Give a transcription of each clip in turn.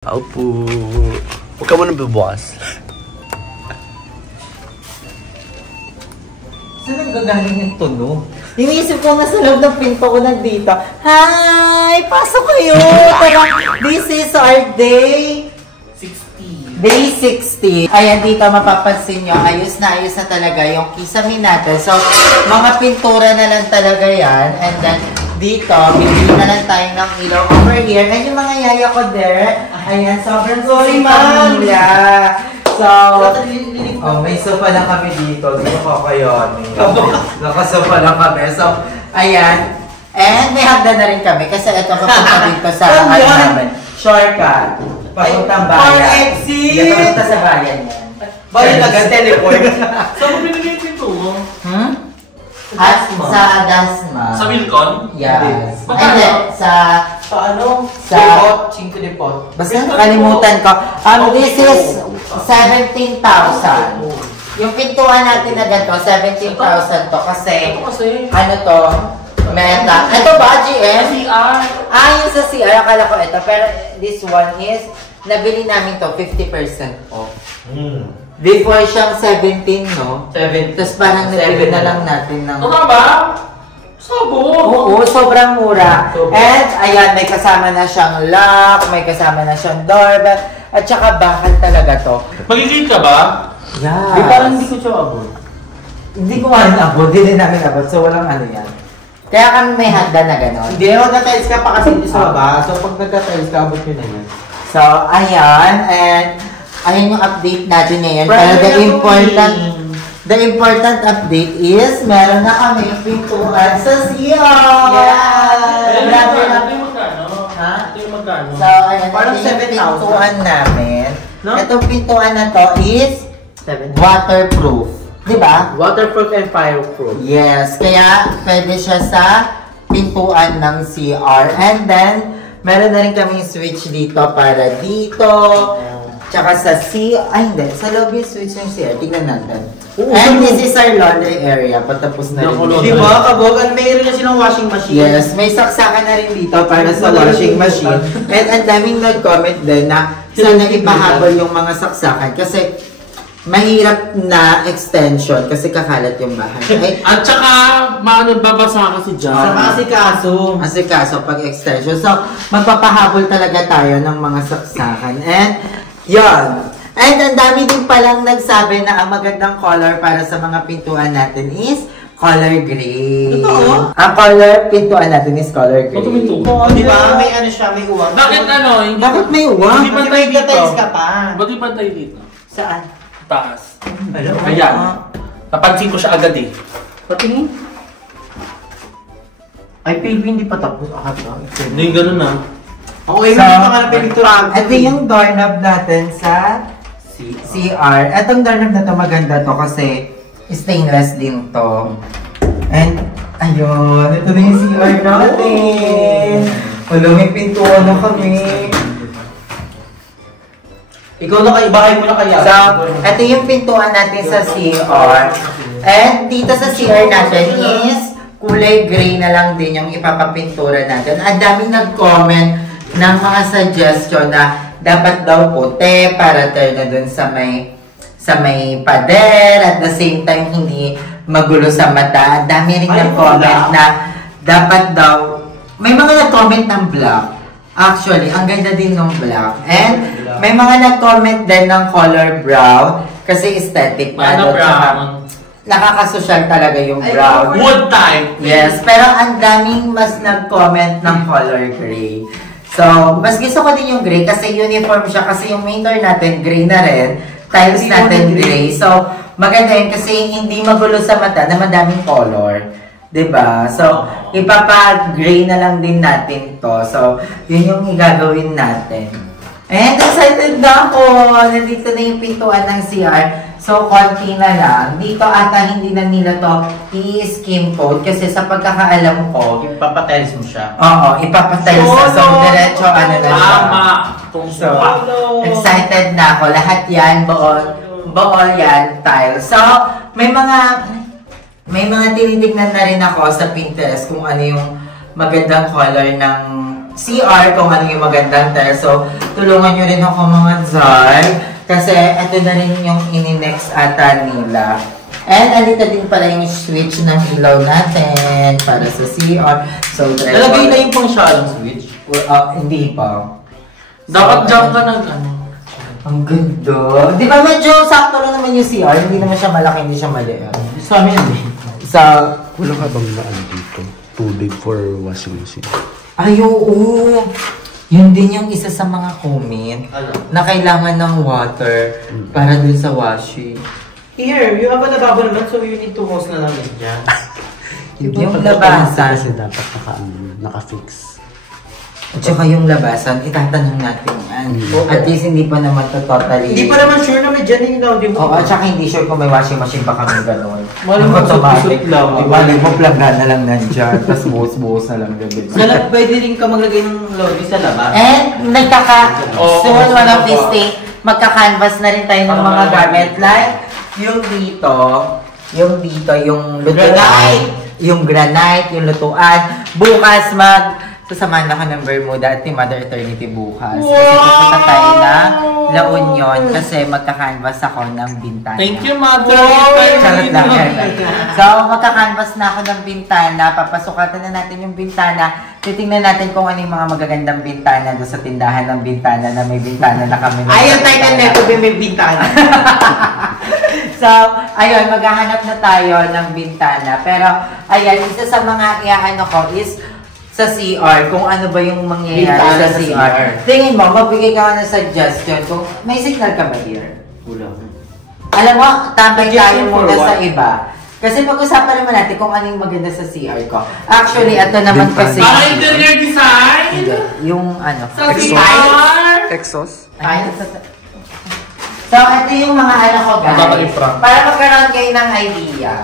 Opo. Huwag ka muna bubukas. Saan nagagaling yung tunog? Iniisip ko na sa loob ng pinto ko nandito. Hi! Pasok kayo! Tara! This is our day 60. Day 60. Ayan, dito mapapansin nyo, ayos na talaga yung kisame natin. So, mga pintura na lang talaga yan. And then, dito, bibili na lang tayo ng ilaw over here. And yung mga yaya ko there, ayan, sobrang sorry, ma'am. So, may sofa lang kami dito. Dito ko kayo. Nakasofa lang kami. So, ayan. And may hagdan na rin kami kasi ito papunta dito sa namin. Shortcut. Papuntang bayan. Dito papunta sa bayan yan. Bayan agad, teleport. Saan mo binigay yung pinto mo? Dasma. Sa Dasma. Sa Wilcon? Yes. Magkano? Sa ano? Sa Cinco de pot. Basta nakalimutan ko. This is 17,000. Yung pintuan natin na ganito, 17,000 to kasi ano to? Meta. Ito ba, GM? CR. Yung sa CR, akala ko ito. Pero this one is, nabili namin to 50% off. Before siyang 17, no? 7. Tapos parang nabili na lang natin ng... Tama ba? Sabo! Oo, sobrang mura. And, ayan, may kasama na siyang lock, may kasama na siyang doorbell, at saka bakal talaga to. Magiging ka ba? Yes. Di parang hindi ko siya abot. Hindi ko nga rin abot, hindi namin abot, so walang ano yan. Kaya kami may hagdan na gano'n. Hindi, magka-tiles ka pa kasi dito sa baba. So, pag nagka-tiles ka, abot yun na yan. So, ayan, and ayan yung update natin ngayon. Pero the important update is, meron na kami yung pintuan sa CR! Ito yung magkano? Ha? Ito yung magkano? So, ayan, Parang ito yung 7,000. pintuan namin. No? Itong pintuan na to is waterproof. Diba? Waterproof and fireproof. Yes, kaya pwede siya sa pintuan ng CR. And then, meron na rin kaming switch dito para dito. Tsaka sa hindi. Sa loob yung switch ng CR. Tignan natin. And this is our laundry area. Patapos na rin. Di ba, kabogan? Mayroon na silang washing machine. Yes, may saksakan na rin dito para sa washing machine. And ang daming nag-comment din na sana ipahabol yung mga saksakan. Kasi mahirap na extension kasi kakalat yung bahay. At saka, babasa kasi dyan. Sa kaso. Asikaso pag extension. So, magpapahabol talaga tayo ng mga saksakan. And, yon. And ang dami din palang nagsabi na ang magandang color para sa mga pintuan natin is color gray. Totoo? Ang color pintuan natin is color gray. Di ba? May ano siya, may uwag. Bakit ano? Bakit may uwang? Hindi pantay dito. Tiles ka pa. Ba't di pantay dito? Saan? Taas. Alam mo? Ayan. Napansin ko siya agad eh. Patingin. Ay, baby, hindi pa tapos. Hindi ganun na. Okay, hindi pa nga na piniturahan. Ito yung doorknob natin sa CR. Itong doorknob na to maganda to kasi stainless din to. And, ayun, ito na yung CR natin. Wala, may pintuan na kami. Ikaw na kayo, bahay mo na kaya. So, ito yung pintuan natin sa CR. And dito sa CR natin is kulay gray na lang din yung ipapapintura natin. Ang daming nag-comment ng mga suggestion na dapat daw puti para turn na dun sa may pader. At the same time, hindi magulo sa mata. Ang dami rin nag-comment na dapat daw, may mga nag-comment ng black. Actually, ang ganda din ng black. And may mga nag-comment din ng color brown kasi aesthetic na. Ano brown? Nakakasosyal talaga yung brown. Wood type. Yes, pero ang daming mas nag-comment ng color gray. So, mas gusto ko din yung gray kasi uniform siya kasi yung main door natin gray na rin. Tiles natin gray. So, maganda yun kasi hindi magulo sa mata na madaming color. Diba? So, ipapa-gray na lang din natin to. So, yun yung igagawin natin. And excited na ako! Nandito na yung pintuan ng CR. So, konti na lang. Dito ata hindi na nila to i-skim coat kasi sa pagkakaalam ko, Ipapatiles mo siya. oo, ipapatiles na. So, diretso ano na siya. Tama. So, excited na ako. Lahat yan, buo yan, tile. So, may mga tinitignan na rin ako sa Pinterest kung ano yung magandang color ng CR kung ano yung magandang tile. So, tulungan nyo rin ako mga Zay. Kasi ito na rin yung ini-next ata nila. And andito din pala yung switch ng ilaw natin para sa CR. So, Nalagay na yung pang shalong switch. Hindi pa. Dapat jump ka ng ano. Ang ganda. Di ba medyo sakto lang naman yung CR? Hindi naman siya malaki, hindi siya maliit. Sa amin yun eh. Sa... Wala ka bang na ano dito? Tubig for washing machine. Ay, oo. Yun din yung isa sa mga comment Ano? na kailangan ng water para dun sa washing. Here, you have a lavabo naman, so you need to hose na lang yun dyan. Yung labasan. Kasi dapat naka-fix. At saka yung labasan, itatanong natin yan. At least hindi pa naman to totally... Hindi pa naman sure na may dyan yung ilaw, di Oo, mo? at saka hindi sure kung may washing machine pa kami gano'n. Malam mo automatic lang. Ibalik mo plug na lang nandyan, tapos buhos-buhos na lang gagawin. Pwede rin ka maglagay ng lobby sa labas. And soon one of these things, magka-canvas na rin tayo ng mga gamit. Like, yung dito, yung lutuan, yung granite, yung lutuan. Bukas sasamahan ako ng Bermuda at ni Mother Eternity bukas. Kasi pupunta tayo na La Union kasi magka-canvas ako ng bintana. Thank you, Mother! Charot lang. So, magka-canvas na ako ng bintana. Papasukatan na natin yung bintana. Titingnan natin kung ano yung mga magagandang bintana doon sa tindahan ng bintana na may bintana na kami. Ayun, tayo na neto may bintana. So, ayun, maghahanap na tayo ng bintana. Pero, ayan, isa sa mga iaano ko is sa CR, kung ano ba yung mangyayari Bintana sa sa CR. CR. Tingin mo, magbigay ka ng suggestion kung may signal ka ba here? Wala. Alam mo, tambay tayo Suggestion for muna sa what? iba. Kasi pag-usapan naman natin kung ano yung maganda sa CR ko. Actually, ito naman kasi... Para interior design? Hindi, yung ano... Sa CR? Exhaust? So, ito yung mga ano ko, guys. Babalik-prank. Para magkaroon kayo ng idea.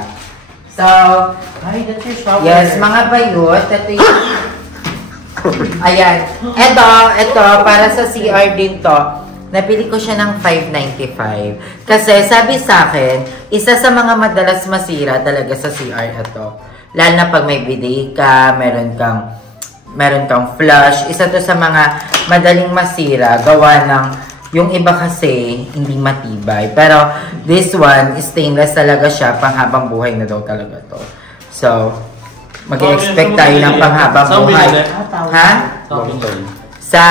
So, Ay, that's your shower. yes, mga bayot. Ito yung... Ayan. Ito, para sa CR din to. Napili ko siya ng $5.95. Kasi sabi sa akin, isa sa mga madalas masira talaga sa CR ito. Lalo na pag may bidet ka, meron kang flush. Isa to sa mga madaling masira. Gawa ng, yung iba kasi, hindi matibay. Pero, this one, stainless talaga siya. Panghabang buhay na daw talaga to. So, mag-expect tayo ng panghabang buhay. Ha? Sa,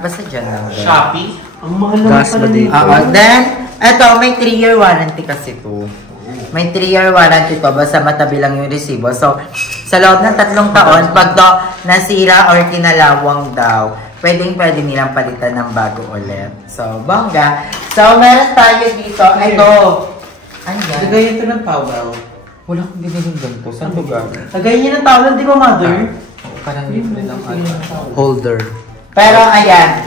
basta dyan lang. Shopee? Ang mahal naman Gas pala ba nito. dito? Then, eto, may 3-year warranty kasi to. May 3-year warranty to, basta matabi lang yung resibo. So, sa loob ng 3 taon, pag to nasira or kinalawang daw, pwede nilang palitan ng bago ulit. So, bongga. So, meron tayo dito. Ito. Ano yan? Lagay ito ng towel. Wala akong biniling ganito. Saan to galing? Lagay niya ng towel, di ba, Mother? Parang libre lang Holder. Pero ayan,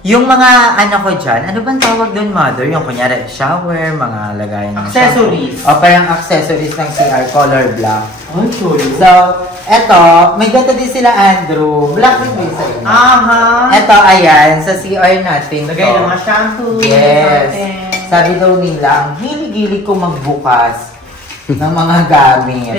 yung mga ano ko dyan, ano bang tawag doon, Mother? Yung kunyari, shower, mga lagayan ng Accessories. O parang accessories ng CR, color black. Ay, sorry. So, eto, may ganito din sila, Andrew. Black din din sa inyo. Aha! Eto, ayan, sa CR natin. Lagay ng mga shampoo. Yes. something. Sabi daw nila, ang hilig-hilig ko magbukas ng mga gamit.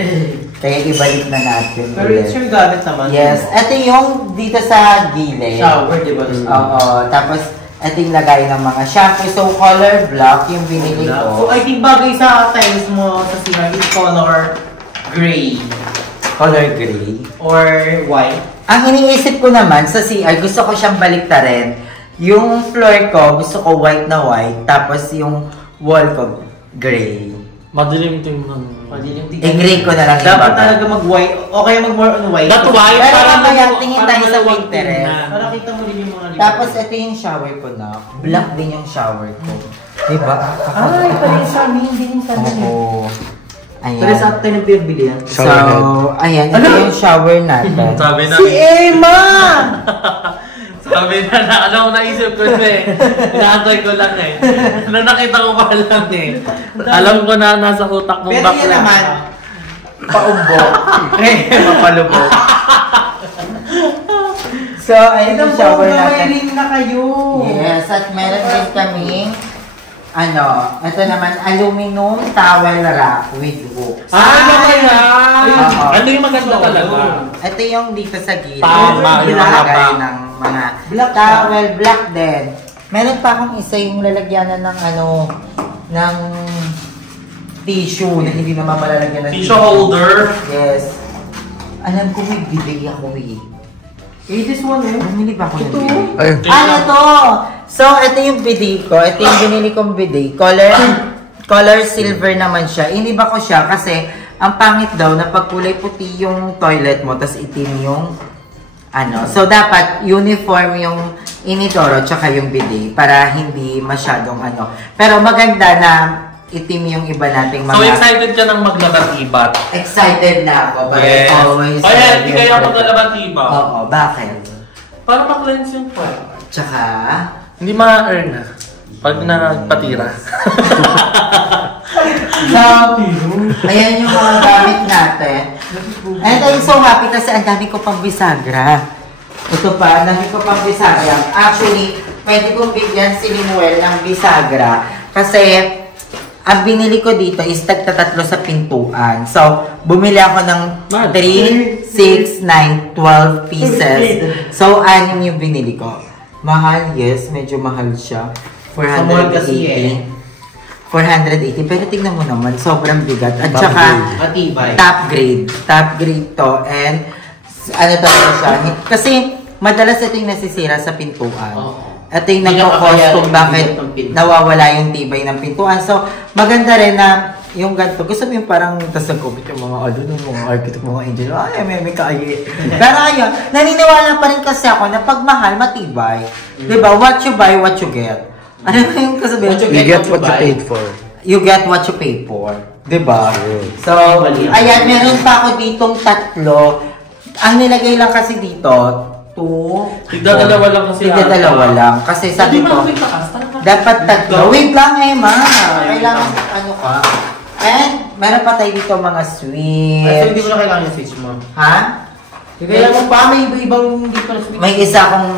Kaya ibalik na natin. Pero it's your gamit naman. Yes. Ito yung dito sa gilid. Shower, di ba? Oo. Tapos, ito yung lagay ng mga shampoo. So, color black yung binili So, ko. I think bagay sa tiles mo sa CR is color gray Color gray. or white. Ang iniisip ko naman sa CR, gusto ko siyang baliktarin. Yung floor ko, gusto ko white na white. Tapos, yung wall ko, gray. Madilim tingnan. Madilim I-gray ko na lang yung Dapat baga. talaga mag-white. O kaya mag-more on white. That white, Pero parang mamaya, ano, tingin parang tayo sa maluwag Pinterest. tingnan. Para kita mo din yung mga Tapos, ito yung shower ko na. Black din yung shower ko. Diba? Ay, pala yung sa amin. Hindi yung sa amin. Oo. Ayan. Pero sa atin yung pinabili yan. So, ayan. Ito yung shower natin. Sabi na, Si Emma! sabi na, alam ko naisip ko eh. Inaantay ko lang eh. Nung nakita ko pa lang eh. Alam ko na nasa utak mong Pero bakla. yan naman, Paumbo. Mapalubog. So, ayun yung shower natin. ring na kayo. Yes, at meron din kami ito naman, aluminum towel rack with hooks. Maganda! Oo. Ano yung maganda talaga? Ito yung dito sa gilid. Tama, yung Nilagay haba. ng mga black towel, black din. Meron pa akong isa yung lalagyanan ng ng tissue na hindi naman malalagyan ng Tissue holder. Yes. Alam ko may bidet ako eh. This one eh. Bumili ba ako ng Ito. bidet? Ayun. Ano to? So, ito yung bidet ko. Ito yung binili kong bidet. Color silver naman siya. Iniba ko siya kasi ang pangit daw na pag kulay puti yung toilet mo, tas itim yung So, dapat uniform yung inidoro tsaka yung bidet para hindi masyadong Pero maganda na itim yung iba nating mga... So excited ka nang maglabas-ibat? Excited na ako. But Yes. always... Kaya hindi kaya maglabas-ibat? Oo, bakit? Para ma-cleanse yung part. Tsaka... Hindi ma-earn na. Pag nagpatira. So, ayan yung mga gamit natin. And I'm so happy kasi ang dami ko pang bisagra. Ito pa, ang dami ko pang bisagra. Actually, pwede kong bigyan si Limuel ng bisagra. Kasi, ang binili ko dito is tagtatatlo sa pintuan. So, bumili ako ng 3, 6, 9, 12 pieces. So, 6 yung binili ko. Mahal, yes. Medyo mahal siya. 480. 480. Pero tignan mo naman, sobrang bigat. At saka, Matibay. top grade. Top grade to. And, talaga siya. Kasi, madalas ito yung nasisira sa pintuan. Ito yung nagko-costume bakit nawawala yung tibay ng pintuan. So, maganda rin na yung ganito. Gusto mo yung parang tas nag-comment yung mga architect, mga engineer. Ay, may kaya. Pero ayun, naniniwala pa rin kasi ako na pag mahal, matibay. Diba? What you buy, what you get. Ano yung kasabihin? You get what you paid for. You get what you pay for. Diba? So, ayan, meron pa ako ditong 3. Ang nilagay lang kasi dito, 2. Tigda-dalawa lang kasi. Tigda-dalawa lang. Kasi sabi ko, dapat 3. Wait lang ma. Kailangan ka. And, meron pa tayo dito mga switch. Kasi hindi mo na kailangan yung switch mo. Ha? Kaya mo pa, may iba-ibang hindi pa na switch. May isa akong,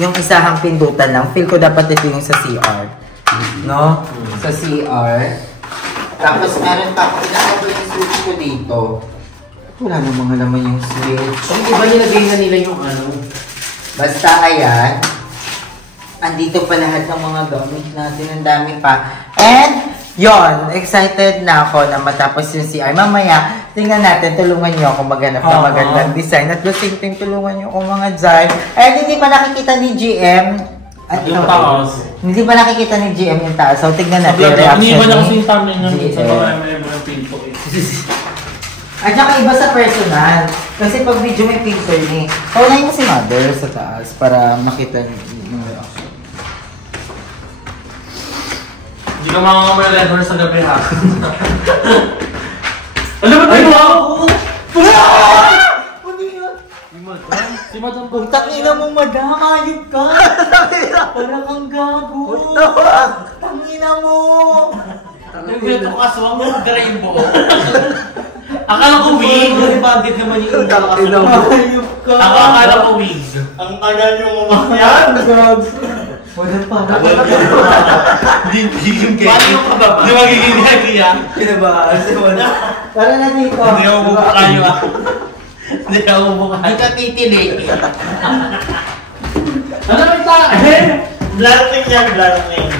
yung isahang pindutan lang. Feel ko dapat ito yung sa CR. No? Sa CR. Tapos meron pa ako, ilagay yung switch ko dito. Wala namang naman yung switch. Yung iba nilagay na nila yung Basta ayan. Andito pa lahat ng mga gamit natin. Ang dami pa. And, yon, excited na ako na matapos yung CR. Mamaya, tingnan natin, tulungan nyo ako maghanap ng magandang design. At the same time, tulungan nyo ako mga design. And hindi pa nakikita ni GM. Yung taas. Hindi pa nakikita ni GM yung taas. So, tignan natin yung reaction Iniiba niya ni kasi yung thumbnail niya sa GM. mga pinto eh. At saka iba sa personal. Kasi pag video may picture ni, paunahin mo si Mother sa taas para makita yung reaction. Hindi ka makakamalagor sa gabi ha. Alam mo tayo ako? Si Madam Kung takina mo, madam, ayun ka! Parang kang gago! Tangina mo! Nagbeto ka, aswang mo, rainbow. Akala ko wig. Bandit naman yung Ayup ka! Akala ko wig. Ang tagal yung umakyan. Wala pa. Hindi yung kaya. Paano yung kababa? Hindi magiging kaya. Kinabahan si Wala. Para na dito. Hindi ako bumakayo ah. Hindi ako bumakayo. Hindi ka titilig. Ano yung tayo? Blarting yan, blarting.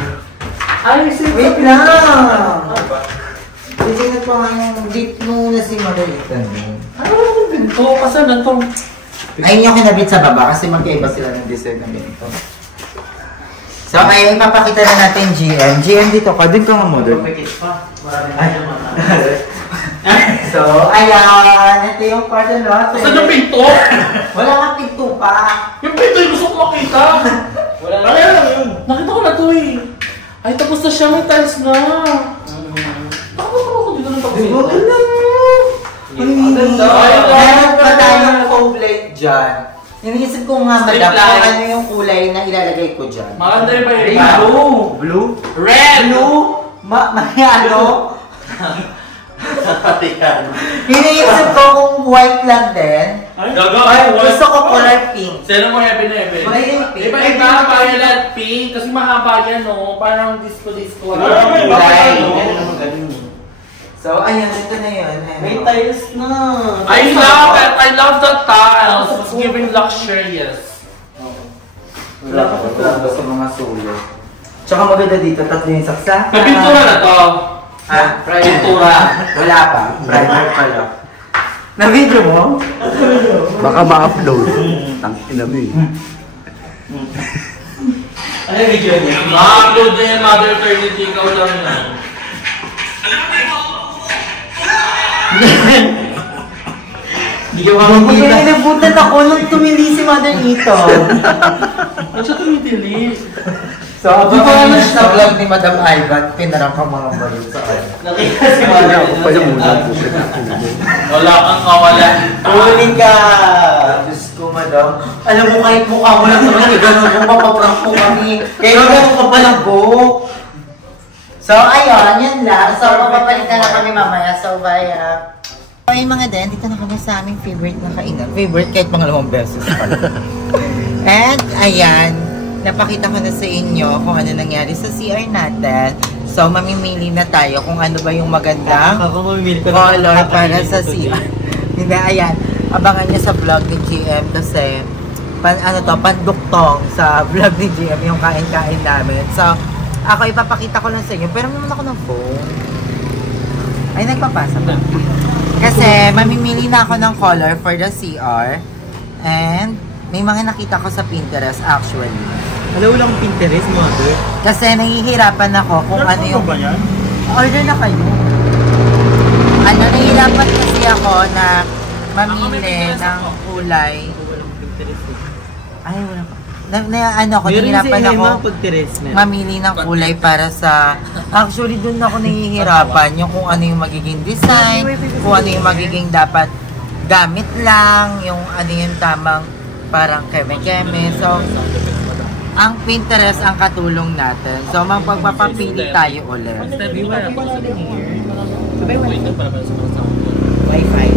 Ay, Wait lang! Titignan pa nga yung date mo na si Margarita. Ano yung pinto? Kasi na to? Ayun yung kinabit sa baba kasi magkaiba sila ng design ng ganito. So, ngayon ipapakita na natin GM. GM dito ka, din ka nga model. Pagkit pa. Marami Ay. naman. So, ayan. Ito yung part na. Saan yung pinto? Wala kang pinto pa. Yung pinto yung gusto ko makita. Wala na lang yun. Nakita ko na to eh. Ay, tapos na siya. May tiles na. Bakit ako dito ng tapos ito? Meron pa tayong foam light dyan. Iniisip ko nga, Strip madam, kung lights. ano yung kulay na ilalagay ko dyan. Maganda rin ba yun? Blue? Red! Blue? May ano? Hiniisip ko kung white lang din. Ay, gusto ko color pink. Sino mo happy na happy? Violet pink. Iba iba, violet pink. Kasi mahaba yan, no? Parang disco-disco. So, ayun, ito na yun. May tiles na. I love the tiles. It's giving luxurious. Wala sa mga sulo. Tsaka maganda dito, tatlo yung saksa. May pintura na to. Ha? Pintura. Wala pa. Primer pa lang. Na-video mo? Baka ma-upload. Ang inami. Ano yung video niya? Ma-upload na yung Mother Eternity. Ikaw lang yan. Hindi ko Hindi ko nilabutan ako nung tumili si Mother Ito. Ano siya tumitilis? So, abangan nyo sa vlog ni Madam Ivan, pinarang ka mga balot sa akin. Nakita si Kaya Mother. ako pa yung muna po. Wala kang kawalan. Huli ka! Diyos ko, Madam. Alam mo, kahit mukha mo lang naman, gano'n mo, mapaprank mo kami. Kaya gano'n ka palang book. So, ayun, yun lang. So, mapapalitan na kami mamaya. So, bye. So, yung mga din, dito na kami sa aming favorite na kainan. Favorite kahit pangalawang beses pa lang. And, ayan, napakita ko na sa inyo kung ano nangyari sa CR natin. So, mamimili na tayo kung ano ba yung magandang color para sa CR. Hindi, ayan, abangan niya sa vlog ni GM kasi panduktong sa vlog ni GM yung kain-kain namin. So, ako ipapakita ko lang sa inyo. Pero naman ako ng phone. Ay, nagpapasa ba? Kasi mamimili na ako ng color for the CR. And may mga nakita ko sa Pinterest actually. Alam mo lang Pinterest, Mother? Kasi nahihirapan ako kung ano yung... ba yan? Order na kayo. Nahihirapan kasi ako na mamili ng kulay. Ay, wala pa. Nahihirapan ako mamili ng kulay para sa... Actually, dun ako nahihirapan yung kung ano yung magiging design, kung ano yung magiging dapat gamit lang, yung ano yung tamang parang keme-keme. So, ang Pinterest ang katulong natin. So, magpapapili tayo ulit. Wi-Fi.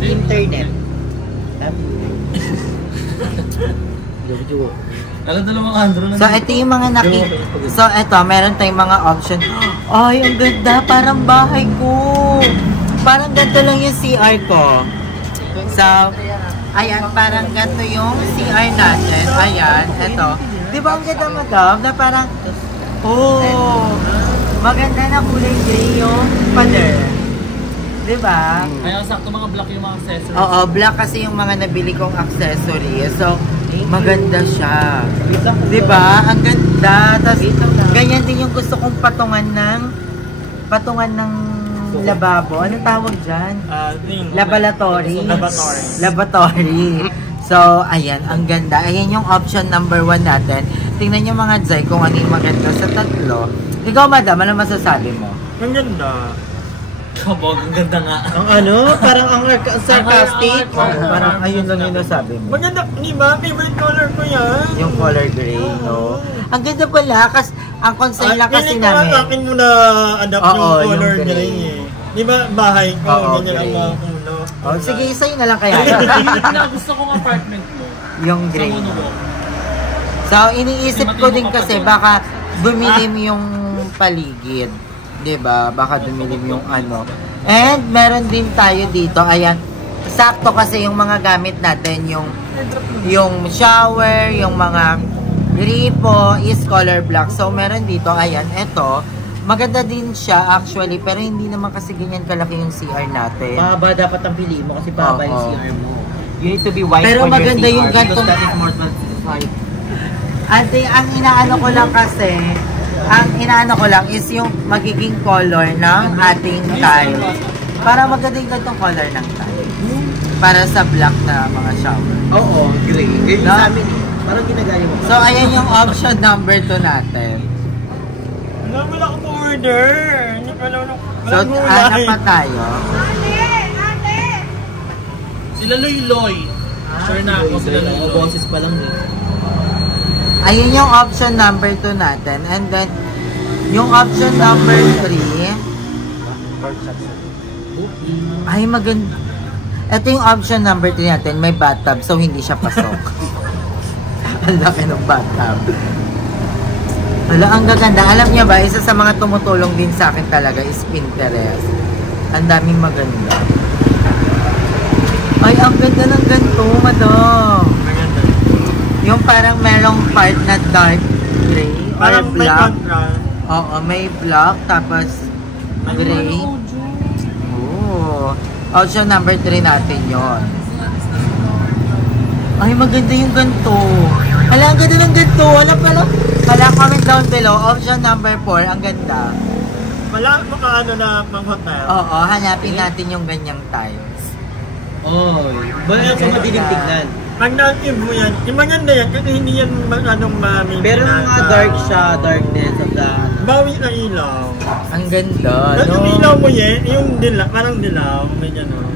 Internet. So, ito yung mga So, ito, meron tayong mga option. Ay, ang ganda. Parang bahay ko. Parang ganito lang yung CR ko. So, ayan, parang ganito yung CR natin. Ayan, ito. Di ba ang ganda, Madam? Na parang, oh, maganda na kulay gray yung pader. Di ba? Kaya sakto mga black yung mga accessories. Oo, black kasi yung mga nabili kong accessories. So, maganda siya. Di ba? Ang ganda. Tapos, ganyan din yung gusto kong patungan ng lababo. Ano tawag dyan? Laboratory. Laboratory. So, ayan. Ang ganda. Ayan yung option number 1 natin. Tingnan nyo mga Zay kung ano yung maganda sa tatlo. Ikaw, Madam, ano masasabi mo? Ang ganda. Kabog, ang ganda nga. Ang ano? Parang ang sarcastic? Parang ayun lang yung nasabi mo. Maganda, di ba? Favorite color ko yan. Yung color gray, no? Ang ganda pala, kasi ang concern lang kasi namin. Akin mo na adapt yung color yung gray eh. Di ba bahay ko, ganyan ang mga kulo. Oh, sige, sa'yo na lang kaya. Gusto kong apartment mo. Yung gray. Sa Muno mo. So, iniisip ko din kasi baka dumilim yung paligid. Diba? Baka dumilim yung ano. And meron din tayo dito. Ayan. Sakto kasi yung mga gamit natin. Yung shower, yung mga gripo is color black. So, meron dito. Ayan. Ito. Maganda din siya actually. Pero hindi naman kasi ganyan kalaki yung CR natin. Mahaba dapat ang piliin mo kasi mahaba yung CR mo. You need to be white pero for maganda your yung CR gantong... because that is more satisfied. Ate, ang inaano ko lang kasi, ang inaano ko lang is yung magiging color ng ating tiles. Para maganda yung gantong color ng tiles. Para sa black na mga shower. Oo, gray. Ganyan No? sa amin eh. Parang ginagaya mo. So, ayan yung option number 2 natin. Wala ko order. Hindi pa lang. So, hanap pa tayo. Sila Loy. Sure na ako sila Loy. Boses pa lang eh. Ayun yung option number 2 natin. And then, yung option number 3, dark chocolate. Ay, maganda. Ito yung option number 3 natin. May bathtub, so hindi siya pasok. Ang laki ng bathtub. Wala, ang gaganda. Alam niya ba, isa sa mga tumutulong din sa akin talaga is Pinterest. Ang daming maganda. Ay, ang ganda ng ganito, madam. Maganda. Yung parang merong part na dark gray or Parang may black. contrast. Oo, may black, tapos gray. Oh. Option number 3 natin yon. Ay, maganda yung ganito. Hala, ang ganda ng ganito. Hala, comment down below. Option number 4, ang ganda. Wala maka ano na pang hotel. Oo, hanapin natin yung ganyang tiles. Oy, wala sa madilim tignan. Pag na-active mo yan, yung maganda yan kasi hindi yan anong mami. Pero mga dark siya, darkness of the... Bawi na ilaw. Ang ganda, Tapos no? yung ilaw mo yung dilaw, parang dilaw, may gano'n.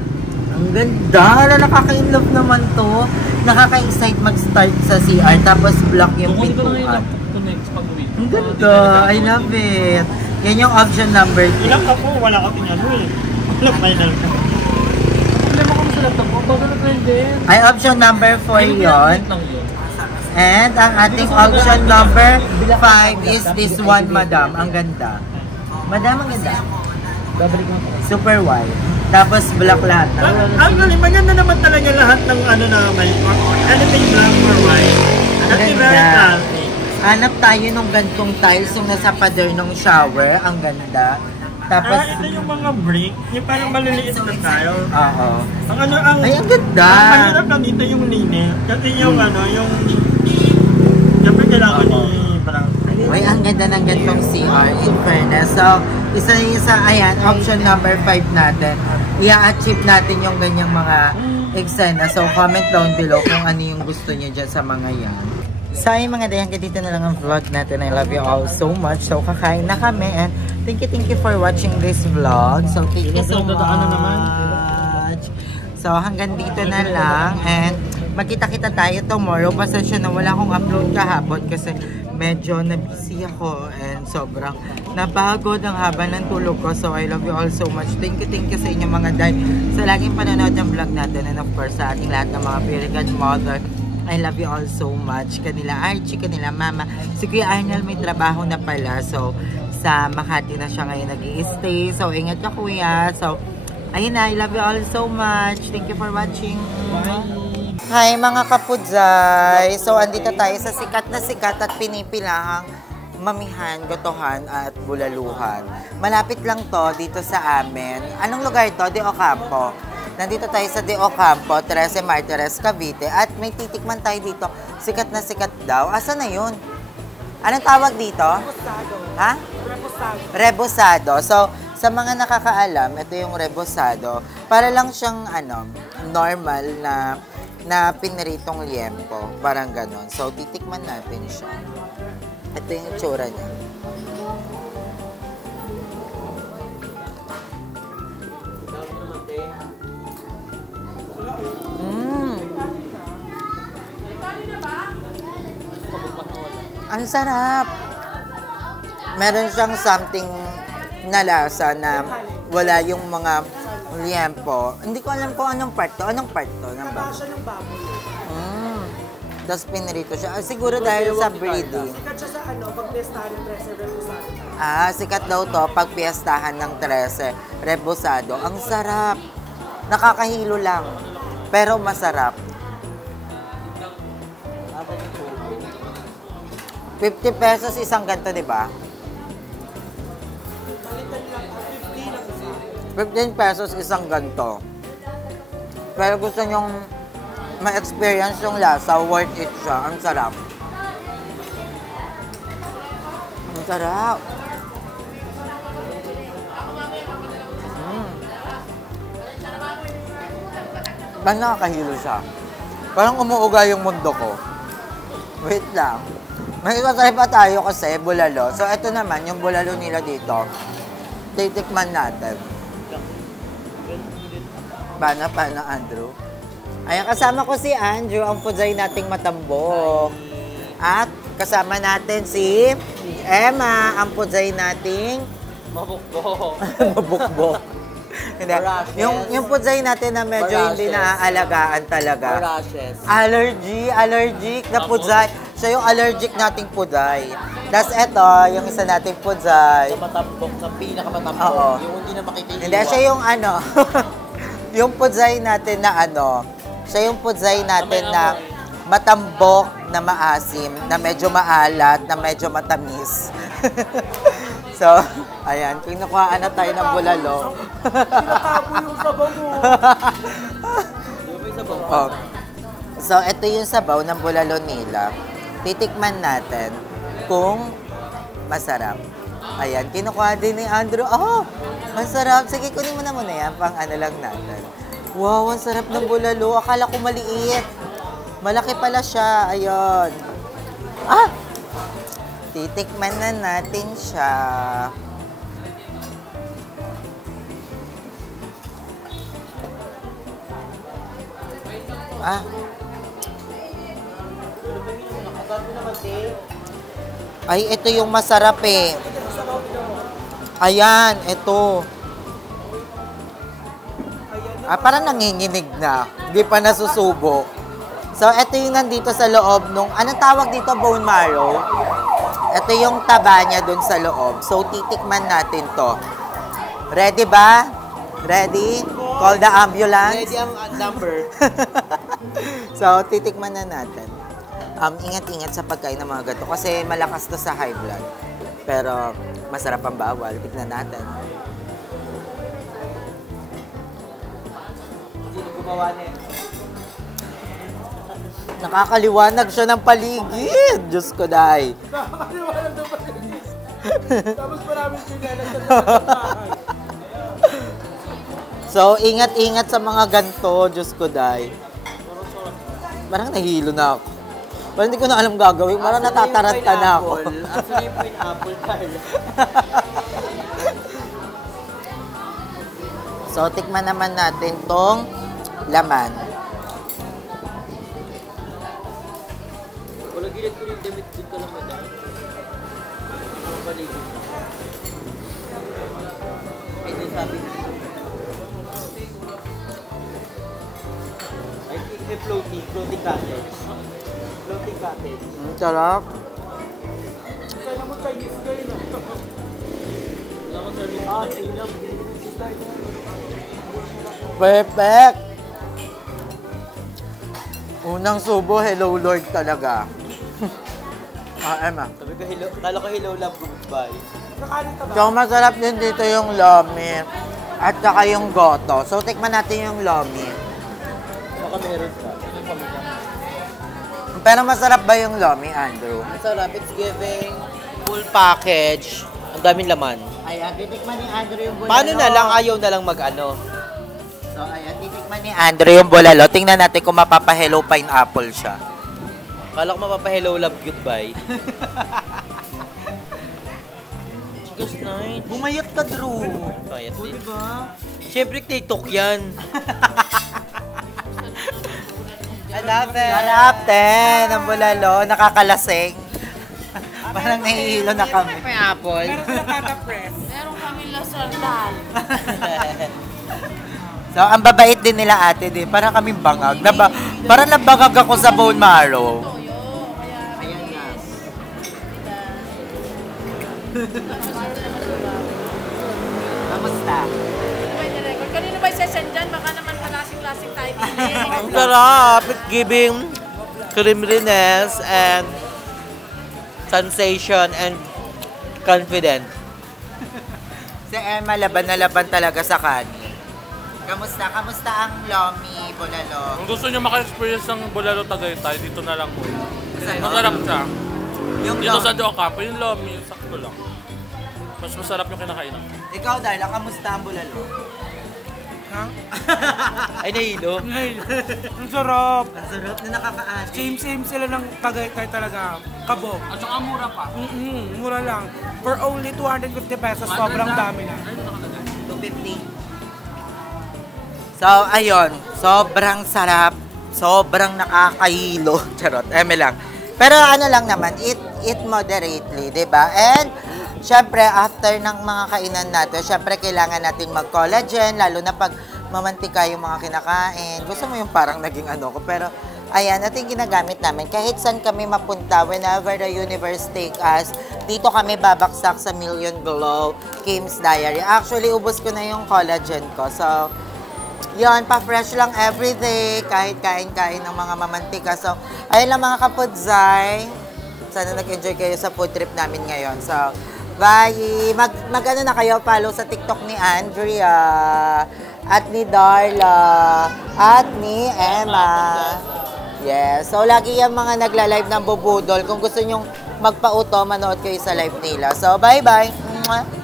Ang ganda. Hala, nakaka-inlove naman to. Nakaka-excite mag-start sa CR, tapos block yung Kukunin ko na pintuan. ngayon ito next pag-uwi. Ang ganda. I love it. Yan yung option number 3. Ilang ka po, wala ka pinano eh. Ilang final ka. Problema ko sa laptop ko, bago na trend din. Ay, option number 4 yon. And ang ating option number 5 is this one, madam. Ang ganda. Madam, ang ganda. Super wide. Tapos black lahat. Actually, maganda naman talaga lahat ng ano na may anything black or white. Kasi Ang very ganda. classy. Hanap tayo nung gantong tiles yung nasa pader ng shower. Ang ganda. Tapos, Ito yung mga brick, yung parang maliliit na tile. oo. Ang ano, ang... Ay, ang ganda. Ang mahirap lang dito yung linis. Kasi yung ano, yung... Siyempre kailangan ni Brown. Ay, ang ganda ng gantong CR, in fairness. So, isa, ayan, option number 5 natin. I-achieve natin yung ganyang mga eksena. So, comment down below kung ano yung gusto niyo dyan sa mga yan. So, ayun mga dayan, dito na lang ang vlog natin. I love you all so much. So, kakain na kami. And thank you for watching this vlog. So, thank you so much. So, hanggang dito na lang. And magkita-kita tayo tomorrow. Pasensya na wala akong upload kahapon kasi medyo na-busy ako and sobrang napagod ang haba ng tulog ko. So, I love you all so much. Thank you sa inyo mga day sa laging panonood ng vlog natin. And of course, sa ating lahat ng mga Pirigat Mother, I love you all so much. Kanila Archie, kanila Mama. Si Kuya Arnel may trabaho na pala. So, sa Makati na siya ngayon nag-i-stay. So, ingat ka Kuya. So, ayun na, I love you all so much. Thank you for watching. Bye! Hi mga kapudzay! So, andito tayo sa sikat at pinipilahang Mamihan, Gotohan at Bulaluhan. Malapit lang to dito sa amin. Anong lugar to? De Ocampo. Nandito tayo sa De Ocampo, 13 Martires, Cavite. At may titikman tayo dito. Sikat daw. Asa na yun? Anong tawag dito? Rebosado. Ha? Rebosado. So, sa mga nakakaalam, ito yung rebosado. Para lang siyang normal na piniritong liempo. Parang ganon. So, titikman natin siya. Ito yung itsura niya. Ang sarap! Meron siyang something na lasa na wala yung mga liempo. Hindi ko alam kung anong part to. Anong part to? Nasa siya ng baboy. Tapos pinirito siya. Siguro dahil sa breeding. Sikat siya sa pagpiestahan ng 13 Rebosado. Sikat daw to pag piestahan ng 13 Rebosado. Ang sarap. Nakakahilo lang. Pero masarap. 50 pesos isang ganito, di ba? 15 pesos isang ganito. Pero gusto nyong ma-experience yung lasa, worth it siya. Ang sarap. Ang sarap. Parang nakakahilo siya. Parang umuuga yung mundo ko. Wait lang. May itatry pa tayo kasi bulalo. So, ito naman, yung bulalo nila dito. Titikman natin. Paano, Andrew? Ayan, kasama ko si Andrew, ang pudzay nating matambok. At kasama natin si Emma, ang pudzay nating Mabukbok. Mabukbok. Hindi. Yung pudzay natin na medyo hindi naaalagaan talaga. Allergic na pudzay. Siya yung allergic nating pudzay. Tapos eto, yung isa nating pudzay. Sa matambok, sa pinakamatambok. Oo. Yung hindi na makikita. Hindi, siya yung ano, yung pudzay natin na ano, siya yung pudzay natin na matambok, na maasim, na medyo maalat, na medyo matamis. So, ayan, kinukuhaan na tayo ng bulalo. Sinakabo yung sabaw mo. Oh. So, ito yung sabaw ng bulalo nila. Titikman natin kung masarap. Ayan, kinukuha din ni Andrew. Oh, masarap. Sige, kunin mo na muna yan. Pang ano lang natin. Wow, ang sarap ng bulalo. Akala ko maliit. Malaki pala siya. Ayun. Ah! Titikman na natin siya. Ah. Ay, ito yung masarap eh. Ayan, ito. Ah, parang nanginginig na. Hindi pa nasusubok. So, ito yung nandito sa loob nung, anong tawag dito, bone marrow? Ito yung taba niya dun sa loob. So, titikman natin to. Ready ba? Ready? Call the ambulance? Ready ang number. So, titikman na natin. Ingat-ingat sa pagkain ng mga gato kasi malakas to sa high blood. Pero, masarap ang bawal. Tignan natin. Sino gumawa niya? Nakakaliwanag siya ng paligid. Diyos ko, dahi. Nakakaliwanag na pala. Tapos maraming sinela sa bahay. So, ingat-ingat sa mga ganto. Diyos ko, dahi. Parang nahilo na ako. Parang hindi ko na alam gagawin. Parang natataranta na ako. Actually, yung pineapple, Carla. So, tikman naman natin tong laman. Wala gilid ko rin damit dito lang madami. Ang paligid. Ay, din sabi dito. I think may floating cottage. Floating cottage. Ang sarap. Kaya naman Chinese kayo na. Perfect! Unang subo, hello Lord talaga. Emma. Sabi ko, hello, kala ko hello love, goodbye. Nakalit ka ba? So, masarap din dito yung lomi. At saka yung goto. So, tikman natin yung lomi. Baka meron ka. Pero masarap ba yung lomi, Andrew? Masarap, it's giving full package. Ang daming laman. Ayan, titikman ni Andrew yung bulalo. Paano na lang, ayaw na lang mag-ano? So, ayan, titikman ni Andrew yung bulalo. Tingnan natin kung mapapa-hello pineapple siya. Kala ko mapapa-hello love, goodbye. Chicos night. Bumayat ka, Drew. Kaya din. Diba? Siyempre, TikTok yan. I love it. Sarap, ten. Ang bulalo. Nakakalasing. Parang nahihilo na kami. Pineapple. Meron sila tata press. Meron kami lasaldal. So, ang babait din nila ate din. Parang kaming bangag. Parang nabangag ako sa bone marrow. Ayan nga. Kamusta? Pwede record. Kanino ba i-session dyan? Baka naman palasing-lasing tayo din. Ang sarap. It's giving creaminess and sensation and confident. Si Emma, laban na laban talaga sa kanin. Kamusta? Kamusta ang lomi, bulalo? Kung gusto nyo maka-experience ng Bulalo Tagaytay, dito na lang po. Saan? Masarap siya. Yung Dito lomi. sa Ocampo, yung lomi, sakto lang. Mas masarap yung kinakainan. Ikaw, Darla, kamusta ang bulalo? Ay, nahilo. Ang sarap. Ang sarap na nakakaani. Same sila ng Tagaytay talaga. Kabog. At saka mura pa. Mura lang. For only 250 pesos, sobrang dami na. 250. So, ayun. Sobrang sarap. Sobrang nakakahilo. Charot. Eme lang. Pero ano lang naman, eat moderately, di ba? And syempre, after ng mga kainan natin, syempre, kailangan natin mag-collagen, lalo na pag mamantika yung mga kinakain. Gusto mo yung parang naging ano ko, pero ayan, ito yung ginagamit namin. Kahit saan kami mapunta, whenever the universe take us, dito kami babaksak sa Million Glow Kim's Diary. Actually, ubos ko na yung collagen ko. So, yun, pa-fresh lang everyday, kahit kain-kain ng mga mamantika. So, ayun lang mga kapudzay. Sana nag-enjoy kayo sa food trip namin ngayon. So, bye! Mag-ano na kayo, follow sa TikTok ni Andrea, at ni Darla, at ni Emma. Yes. So, lagi yung mga nagla-live ng bubudol. Kung gusto nyong magpauto, manood kayo sa live nila. So, bye-bye!